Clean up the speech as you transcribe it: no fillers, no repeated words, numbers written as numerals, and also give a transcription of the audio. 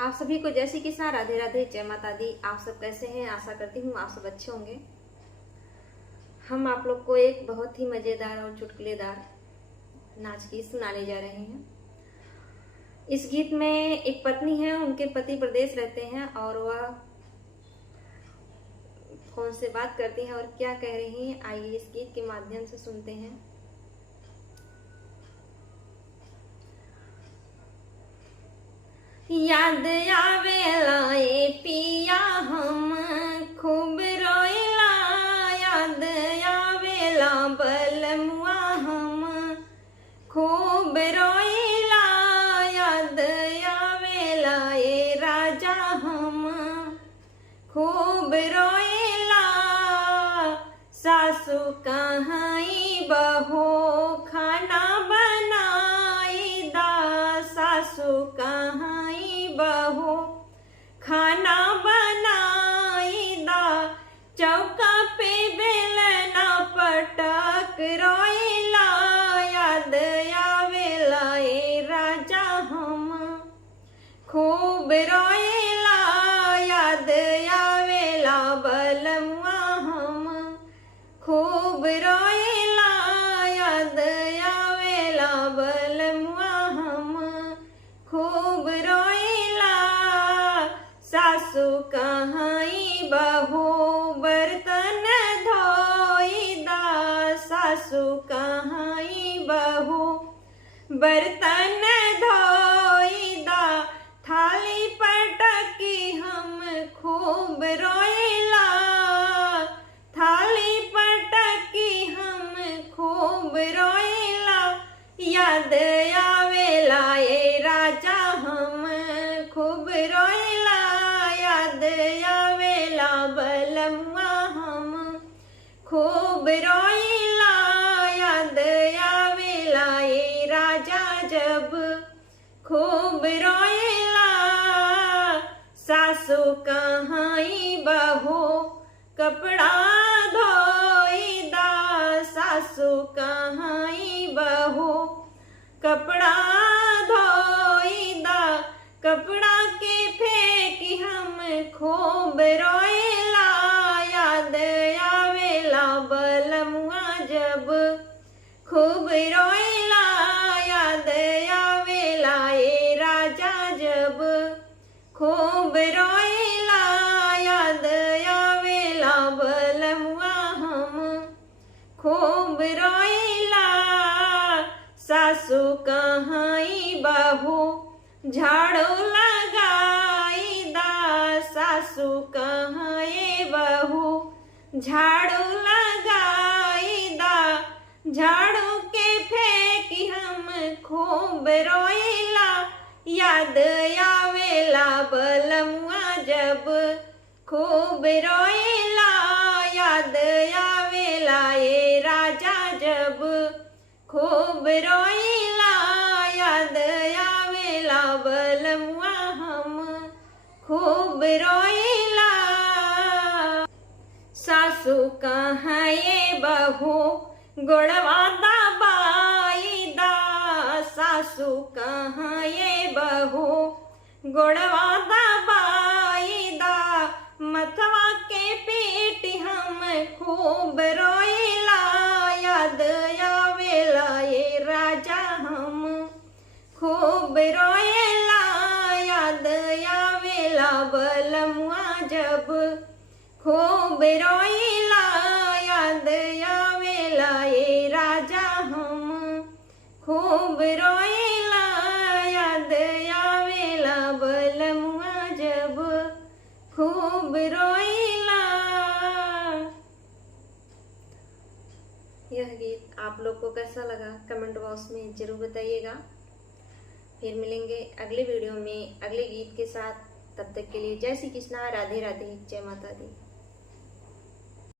आप सभी को जय श्री कृष्णा, राधे राधे, जय माता दी। आप सब कैसे हैं? आशा करती हूँ आप सब अच्छे होंगे। हम आप लोग को एक बहुत ही मजेदार और चुटकुलेदार नाच गीत सुनाने जा रहे हैं। इस गीत में एक पत्नी है, उनके पति प्रदेश रहते हैं और वह फोन से बात करती है और क्या कह रही हैं, आइए इस गीत के माध्यम से सुनते हैं। याद आवेला ए पिया हम खूब रोइला, याद आवेला बलमुआ हम खूब रोइला, याद आवेला ए राजा हम खूब रोइला। सासू कहाई बहू खाना बनाई दा, सासू कहाई बहू खाना बनाई दा, चौका पे बेलना पटक रोइला, याद आवेला ए राजा हम खूब रोइला, याद आवेला बलमुआ हम खूब रोइला, याद आवेला बलमुआ हम खूब रोइला। सासू कहाई बहू बर्तन धोई दा, सासू कहाई बहू बर्तन धोई दा, थाली पटकी हम खूब रोइला, थाली पटकी हम खूब रोइला, याद आवेला ए राजा हम खूब रोइला, याद आवेला बलमुआ हम खूब रोइला, याद आवेला ए राजा जब खूब रोइला। सासू कहाई बहू कपड़ा धोई दा, सासू कहाई बहू कपड़ा धोई दा, कपड़ा के फेंकी हम खूब रोइला, याद आवेला बलमुआ जब खूब रोइला, याद आवेला ए राजा जब खूब रोइला, याद आवेला बलमुआ हम खूब रोइला। सासू कहाई बहू झाड़ू लगाई दा, सासू कहाई बहू झाड़ू लगाई दा, झाड़ू के फेंकी हम खूब रोइला, याद आवेला बलमुआ जब खूब रोइला, याद आवेला ए राजा जब खूब रोइला, याद आवेला बलमुआ हम खूब रोइला। सासू कहाई बहू गोड़वा दबाई दा, सासू कहाई बहू गोड़वा दबाई दा, मथवा के पीटी हम खूब रोइला, याद आवेला ए राजा हम खूब रोइला, याद आवेला बलमुआ जब खूब रोइला, याद आवेला ए राजा हम खूब रोइला, याद आवेला बलमुआ जब खूब रोइला। यह गीत आप लोग को कैसा लगा कमेंट बॉक्स में जरूर बताइएगा। फिर मिलेंगे अगले वीडियो में अगले गीत के साथ। तब तक के लिए जय श्री कृष्णा, राधे राधे, जय माता दी।